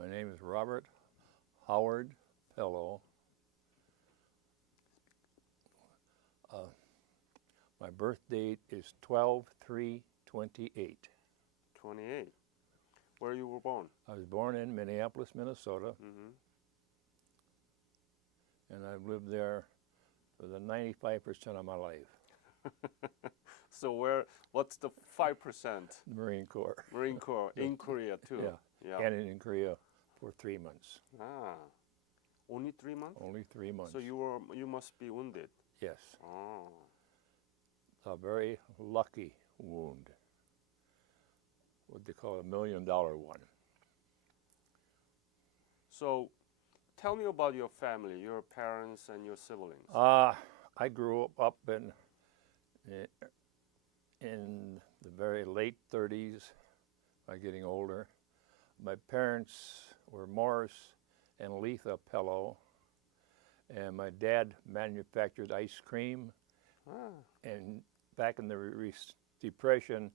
My name is Robert Howard Pellow. My birth date is 12/3/28. 28. Where you were born? I was born in Minneapolis, Minnesota, Mm-hmm. and I've lived there for the 95% of my life. So what's the 5%? Marine Corps. Marine Corps in Korea too. Yeah. And in Korea for 3 months. Ah, only 3 months? Only 3 months. So you must be wounded. Yes. Oh. A very lucky wound. What they call a $1 million one. So tell me about your family, your parents and your siblings. I grew up in the very late 30s, getting older. My parents were Morris and Letha Pellow, and my dad manufactured ice cream. And back in the Depression,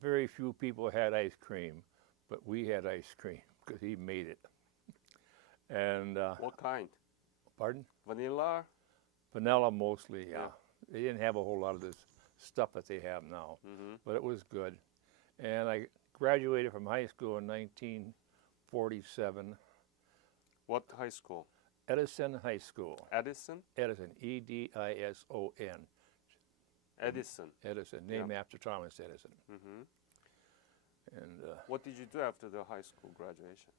very few people had ice cream, but we had ice cream because he made it. And What kind? Pardon? Vanilla? Vanilla mostly, yeah. Yeah. They didn't have a whole lot of this stuff that they have now, but it was good. And I graduated from high school in 1947. What high school? Edison High School. Edison? Edison, Edison. Edison. Edison, named after Thomas Edison. Mm-hmm. And What did you do after the high school graduation?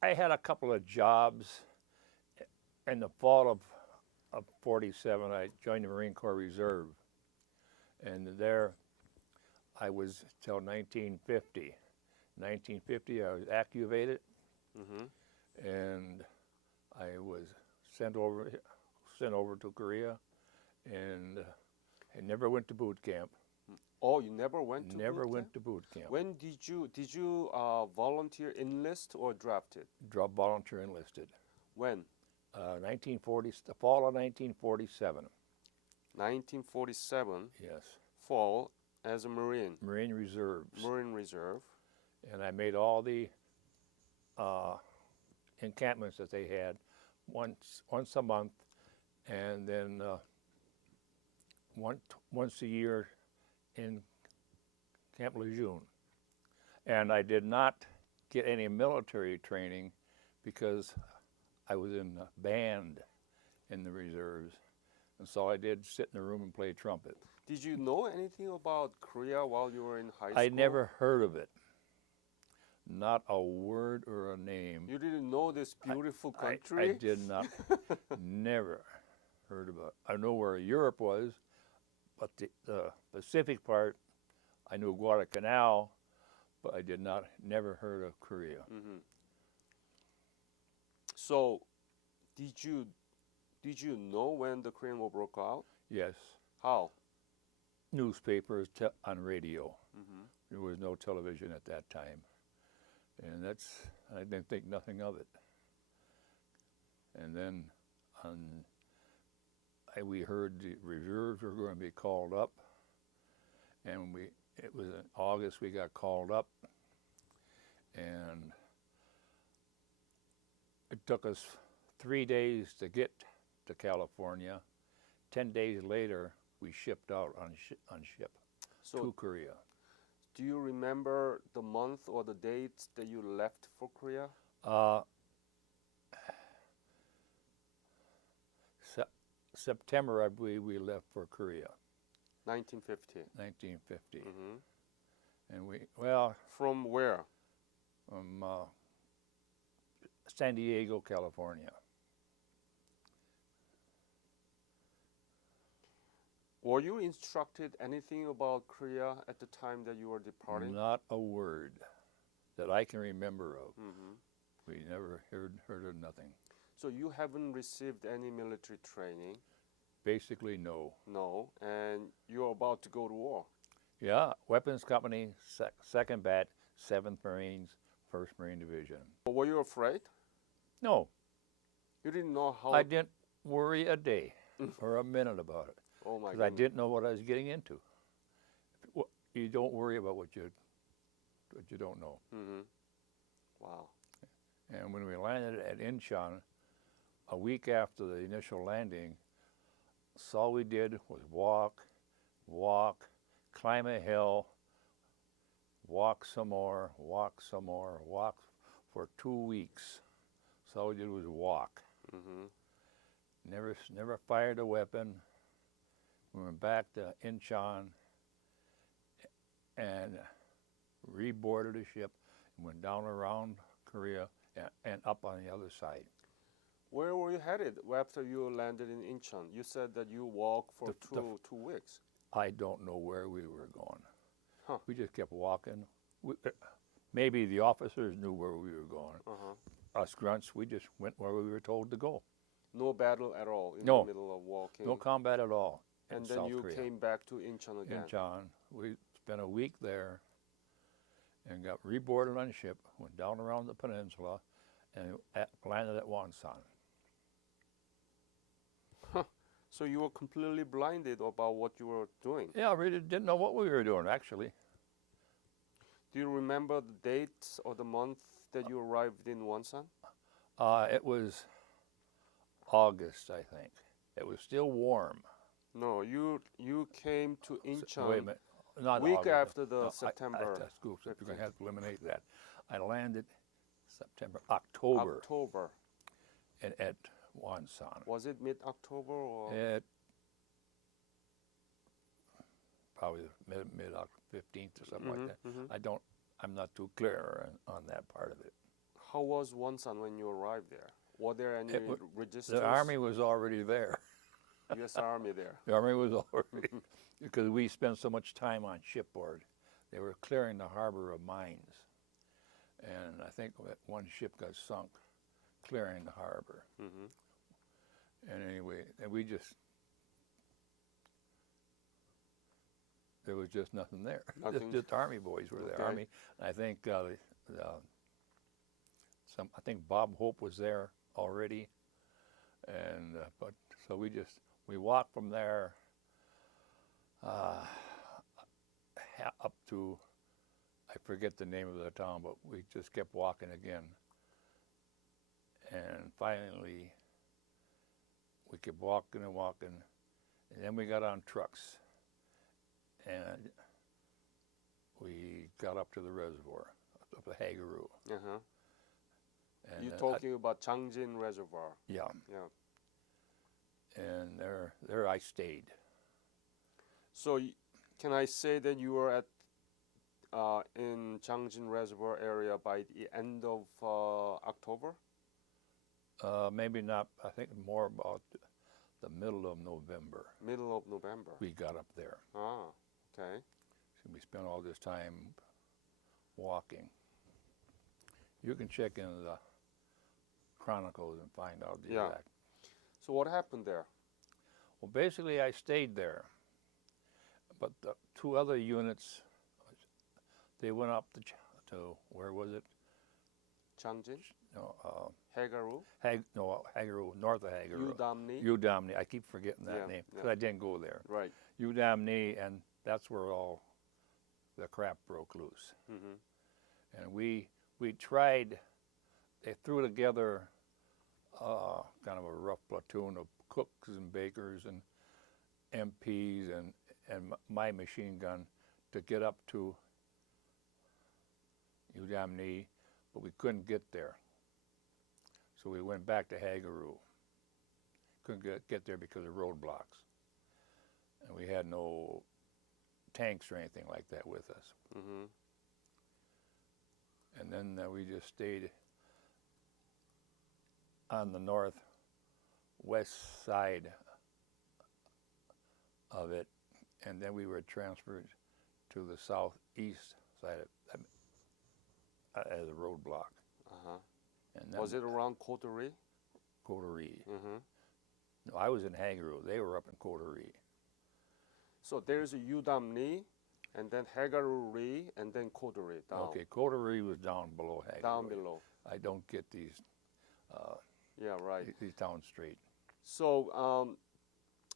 I had a couple of jobs. In the fall of 47, I joined the Marine Corps Reserve. And there I was till 1950. 1950, I was activated, and I was sent over to Korea, and I never went to boot camp. Oh, you never went to Never boot went camp? to boot camp. When did you volunteer, enlist, or drafted? Drop volunteer enlisted. When? 1940, the fall of 1947. 1947. Yes. Fall as a Marine. Marine Reserves. Marine Reserve. And I made all the encampments that they had once a month, and then once a year in Camp Lejeune. And I did not get any military training because I was in a band in the reserves, and so I did sit in the room and play trumpet. Did you know anything about Korea while you were in high school? I never heard of it. Not a word or a name. You didn't know this beautiful country? I did not. Never heard about it. I know where Europe was, but the Pacific part, I knew Guadalcanal, but I never heard of Korea. Mm-hmm. So, did you know when the Korean War broke out? Yes. How? Newspapers on radio. There was no television at that time, and I didn't think nothing of it. And then we heard the reserves were going to be called up, and it was in August we got called up, and it took us 3 days to get to California. 10 days later, we shipped out on ship to Korea. Do you remember the month or the dates that you left for Korea? September, I believe, we left for Korea. 1950. 1950. Mm-hmm. And From where? From San Diego, California. Were you instructed anything about Korea at the time that you were departing? Not a word that I can remember of. Mm-hmm. We never heard of nothing. So you haven't received any military training? Basically, no. No, and you're about to go to war? Yeah, Weapons Company, 2nd Bat, 7th Marines, 1st Marine Division. Were you afraid? No. You didn't know how... I didn't worry a day or a minute about it. Oh my God! Because I didn't know what I was getting into. You don't worry about what you don't know. Mm-hmm. Wow. And when we landed at Incheon, a week after the initial landing, so all we did was walk, climb a hill, walk some more, walk for 2 weeks. So all we did was walk. Mm-hmm. Never fired a weapon. We went back to Incheon and reboarded a ship and went down around Korea and up on the other side. Where were you headed after you landed in Incheon? You said that you walked for two weeks. I don't know where we were going. Huh. We just kept walking. Maybe the officers knew where we were going. Uh-huh. Us grunts, we just went where we were told to go. No battle at all in No. the middle of walking. No combat at all in And then South you Korea. came back to Incheon again. Incheon. We spent a week there and got reboarded on a ship, went down around the peninsula, and landed at Wonsan. So you were completely blinded about what you were doing. Yeah, I really didn't know what we were doing, actually. Do you remember the date or the month that you arrived in Wonsan? It was August, I think. It was still warm. No, you came to Incheon Wait a minute. Not week August. after the No, September. that's cool. So you're 15th. going to have to eliminate that. I landed October October. at Wonsan. Was it mid-October or? At probably mid 15th or something like that. Mhm. I'm not too clear on that part of it. How was Wonsan when you arrived there? Were there any resistance? The army was already there. U.S. Army there. The army was already, because we spent so much time on shipboard. They were clearing the harbor of mines. And I think that one ship got sunk clearing the harbor. Mm-hmm. And anyway, and we just, there was just nothing there. Nothing. Just army boys were there. Okay. Army. And I think I think Bob Hope was there already. And but so we walked from there up to, I forget the name of the town, but we just kept walking again. And finally, we kept walking and walking, and then we got on trucks, and we got up to the reservoir, up to Hageroo. Uh-huh. And You're talking about Changjin Reservoir. yeah, Yeah. and there I stayed. So can I say that you were at in Changjin Reservoir area by the end of October? Maybe not, I think more about the middle of November. Middle of November. We got up there. Ah, okay. So we spent all this time walking. You can check in the chronicles and find out the Yeah. exact. So what happened there? Well, basically, I stayed there. But the two other units, they went up to where was it? Changjin? No, Hageroo? Hageroo, north of Hageroo. Udamni? Udamni. I keep forgetting that Yeah, name because yeah. I didn't go there. Right. Udamni, and that's where all the crap broke loose. Mm-hmm. And we tried. They threw together kind of a rough platoon of cooks and bakers and MPs and my machine gun to get up to Udamni, but we couldn't get there. So we went back to Hageroo. Couldn't get there because of roadblocks. And we had no tanks or anything like that with us. Mm-hmm. And then we just stayed on the northwest side of it, and then we were transferred to the southeast side of as a roadblock. Uh-huh. And then Was it around Coterie? Coterie. Mm-hmm. No, I was in Hageroo. They were up in Coterie. So there's a Udamni, and then Hageroo, and then Coterie down. Okay, Coterie was down below Hageroo. Down below. I don't get these Yeah, right. these towns straight. So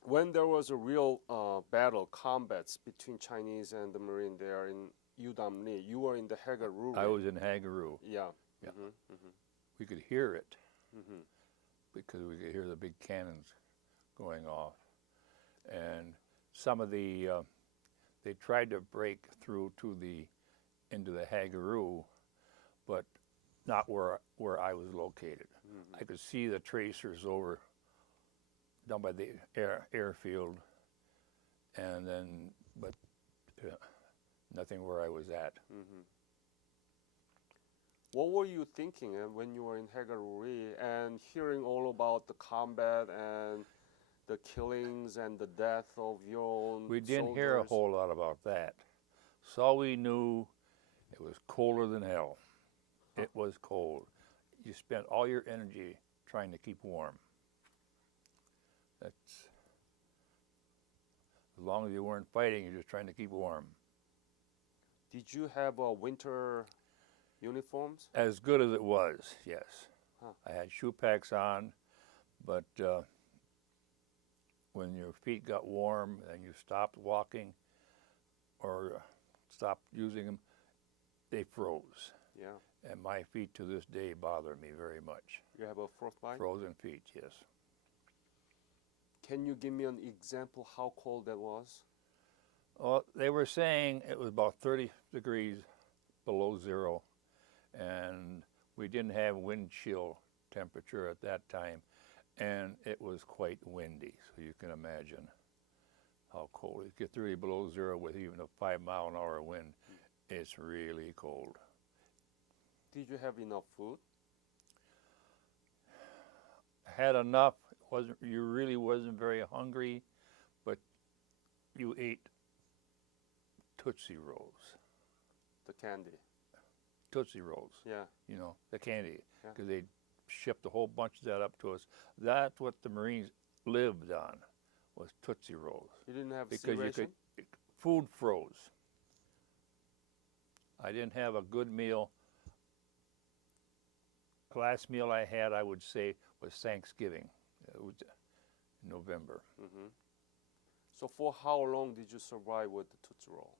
when there was a real battle, combats between Chinese and the Marine there in Udamni, you were in the Hageroo. I was in Hageroo. Yeah. Yeah. Mm-hmm. Mm-hmm. we could hear it Mm-hmm. because we could hear the big cannons going off. And some of the, they tried to break through into the Haggeroo, but not where I was located. Mm-hmm. I could see the tracers over down by the airfield, and then, but nothing where I was at. Mm-hmm. What were you thinking when you were in Haggeroo and hearing all about the combat and the killings and the death of your own We didn't hear a soldiers? whole lot about that. So we knew it was colder than hell. It was cold. You spent all your energy trying to keep warm. That's, as long as you weren't fighting, you're just trying to keep warm. Did you have winter uniforms? As good as it was, yes. Huh. I had shoe packs on, but when your feet got warm and you stopped walking or stopped using them, they froze. Yeah. And my feet to this day bother me very much. You have a frostbite? Frozen feet, yes. Can you give me an example how cold that was? Well, they were saying it was about 30 degrees below zero, and we didn't have wind chill temperature at that time, and it was quite windy, so you can imagine how cold. It gets 30 below zero with even a 5-mile-an-hour wind. It's really cold. Did you have enough food? Had enough. You really wasn't very hungry, but you ate Tootsie Rolls. The candy. Tootsie Rolls. Yeah. You know, the candy, Yeah. because they shipped a whole bunch of that up to us. That's what the Marines lived on, was Tootsie Rolls. You didn't have Because sea you ration? food froze. I didn't have a good meal. The last meal I had, I would say, was Thanksgiving. It was November. Mm-hmm. So for how long did you survive with the Tootsie Roll?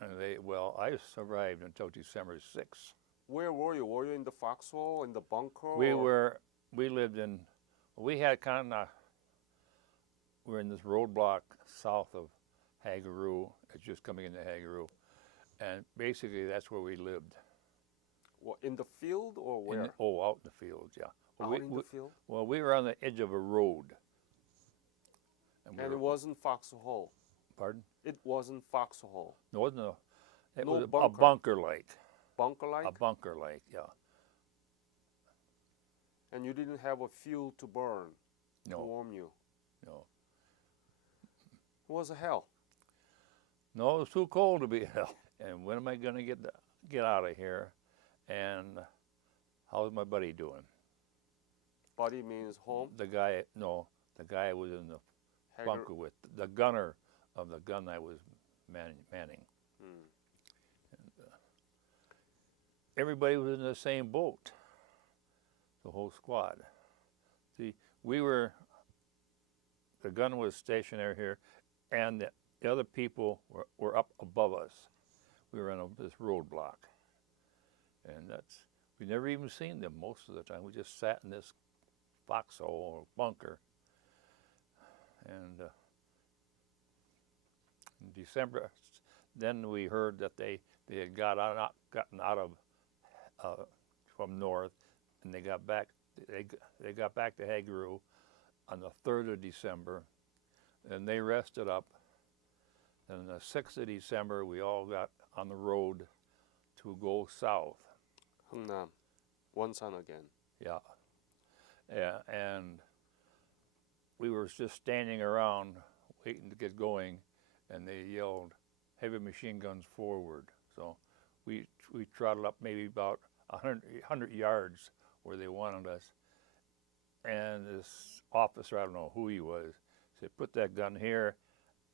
And I survived until December 6th. Where were you? Were you in the foxhole, in the bunker? We lived in, we had kind of, we're in this roadblock south of Haggeroo. It's just coming into Haggeroo. And basically that's where we lived. What, in the field or where? Out in the fields, yeah. Out in the field? Well, we were on the edge of a road. And it wasn't foxhole? Pardon? It wasn't foxhole? No, it wasn't it No was a bunker. bunker-like. Bunker-like? A bunker-like, yeah. And you didn't have a fuel to burn to No, warm you? no. It was a hell. No, it was too cold to be hell. And when am I going to get out of here? And how's my buddy doing? Buddy means home? The guy I was in the bunker with, the gunner of the gun I was manning. Hmm. And, everybody was in the same boat, the whole squad. See, the gun was stationary here, and the other people were up above us. We were on this roadblock. And we never even seen them most of the time. We just sat in this foxhole or bunker. And in December, then we heard that they had gotten out of from north, and they got back. They got back to Haggeroo on the 3rd of December, and they rested up. And the 6th of December, we all got on the road to go south. Hungnam. Wonsan again. Yeah. And we were just standing around waiting to get going, and they yelled, "Heavy machine guns forward." So we trotted up maybe about 100 yards where they wanted us. And this officer, I don't know who he was, said, "Put that gun here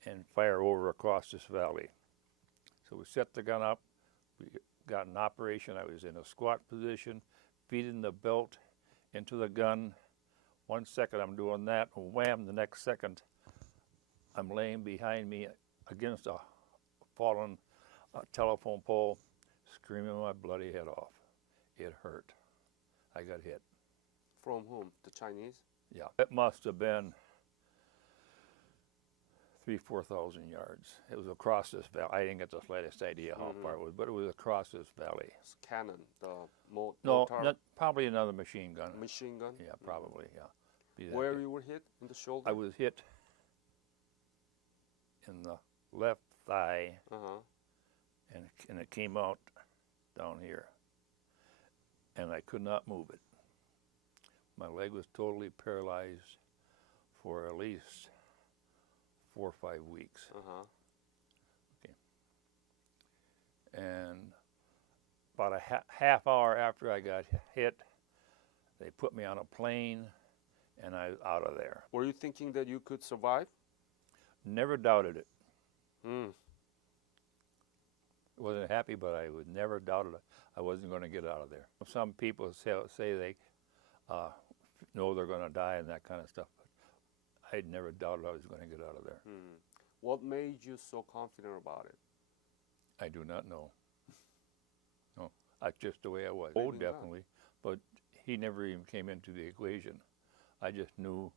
and fire over across this valley." So we set the gun up. We got an operation. I was in a squat position, feeding the belt into the gun. 1 second I'm doing that, and wham, the next second I'm laying behind me against a fallen telephone pole, screaming my bloody head off. it hurt. I got hit. From whom? The Chinese? Yeah. It must have been 4,000 yards. It was across this valley. I didn't get the slightest idea how far it was, but it was across this valley. It's cannon, the No, mortar probably another machine gun. machine gun. Yeah, probably, yeah. Be that Where big. you were hit? In the shoulder? I was hit in the left thigh, Uh-huh. and it came out down here, and I could not move it. My leg was totally paralyzed for at least 4 or 5 weeks. Uh-huh. And about a half hour after I got hit, they put me on a plane, and I was out of there. Were you thinking that you could survive? Never doubted it. Mm. Wasn't happy, but I would never doubted it. I wasn't going to get out of there. Some people say they know they're going to die and that kind of stuff, but I'd never doubted I was going to get out of there. Mm. What made you so confident about it? I do not know. No, that's just the way I was. Maybe Oh, not. definitely, but he never even came into the equation. I just knew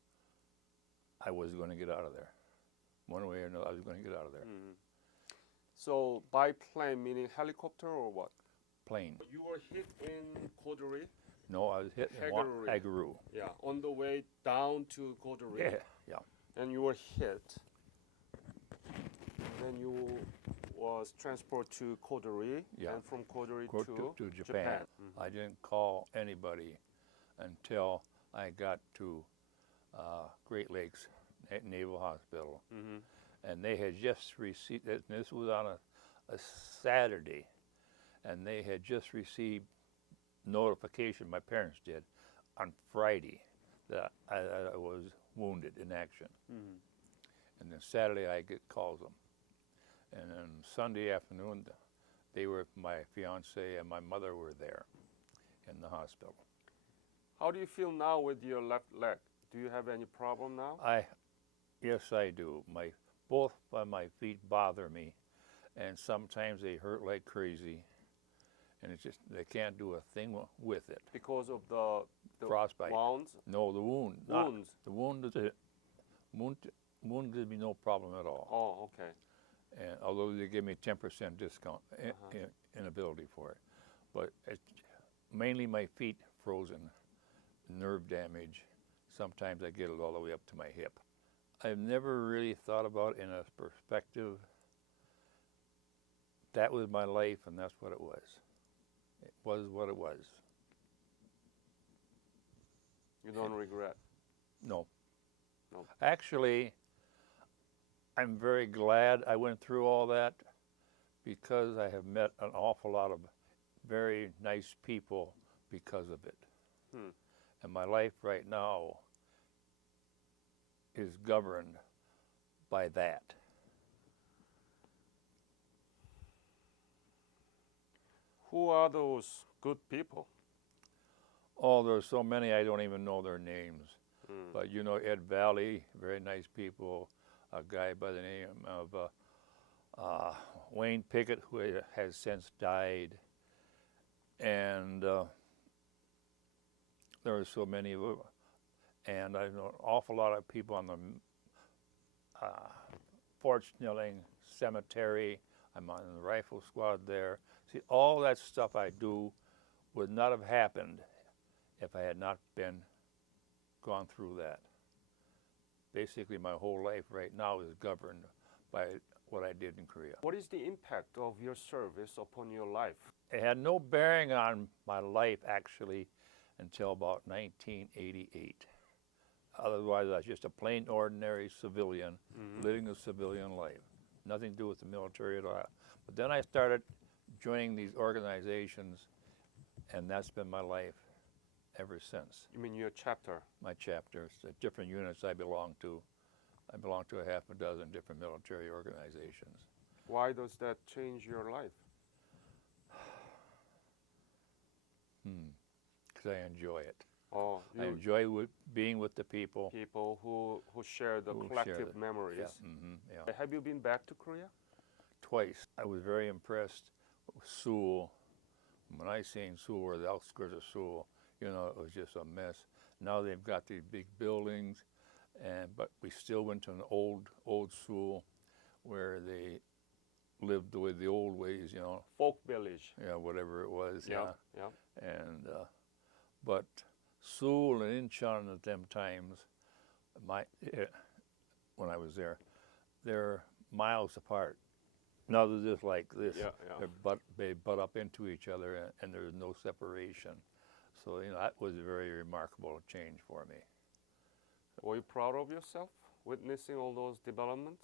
I was going to get out of there. One way or another, I was going to get out of there. Mm. So by plane, meaning helicopter or what? Plane. You were hit in Kodori? No, I was hit in Hagaroo. Hagaroo. Yeah, on the way down to Kodori. Yeah, yeah. And you were hit. And then you was transported to Kodori. Yeah. And from Kodori Go to Japan. Japan. Mhm. I didn't call anybody until I got to Great Lakes Naval Hospital. Mhm. And they had just received, and this was on a Saturday, and they had just received notification, my parents did, on Friday that I was wounded in action. Mhm. And then Saturday I get calls them. And then Sunday afternoon, my fiance and my mother were there in the hospital. How do you feel now with your left leg? Do you have any problem now? Yes, I do. Both of my feet bother me, and sometimes they hurt like crazy, and it's just they can't do a thing with it. Because of the Frostbite. wounds? No, the wound. Wounds. The wound is wound did me no problem at all. Oh, okay. And although they give me 10% discount in ability for it, but mainly my feet frozen, nerve damage. Sometimes I get it all the way up to my hip. I've never really thought about it in a perspective. That was my life, and that's what it was. It was what it was. You don't regret? No. No. Actually, I'm very glad I went through all that because I have met an awful lot of very nice people because of it. Hmm. And my life right now is governed by that. Who are those good people? Oh, there's so many I don't even know their names. Mm. But you know Ed Valley, very nice people. A guy by the name of Wayne Pickett, who has since died. And there are so many of them. And I know an awful lot of people on the Fort Snelling Cemetery. I'm on the rifle squad there. See, all that stuff I do would not have happened if I had not gone through that. Basically, my whole life right now is governed by what I did in Korea. What is the impact of your service upon your life? It had no bearing on my life, actually, until about 1988. Otherwise, I was just a plain, ordinary civilian living a civilian life. Nothing to do with the military at all. But then I started joining these organizations, and that's been my life ever since. You mean your chapter? My chapters, the different units I belong to. I belong to a half a dozen different military organizations. Why does that change your life? Because I enjoy it. Oh, I enjoy being with the people. people who share the Who share collective the- memories. Yeah. Have you been back to Korea? Twice. I was very impressed with Seoul, When I seen Sewell, or the outskirts of Sewell, you know, it was just a mess. Now they've got these big buildings, but we still went to an old Sewell where they lived the way the old ways, you know. Folk village. Yeah, whatever it was. Yeah, Yeah. yeah. And but Sewell and Incheon at them times, when I was there, they're miles apart. Now they're just like this. Yeah, yeah. They butt up into each other, and there's no separation. So you know that was a very remarkable change for me. Were you proud of yourself witnessing all those developments?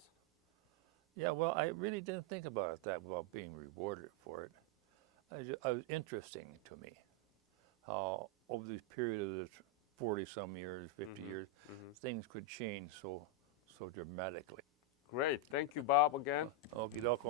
Yeah, well, I really didn't think about it that about being rewarded for it. I was interesting to me how over this period of the 40-some years, 50 years, things could change so dramatically. Great. Thank you, Bob, again. Okie doke.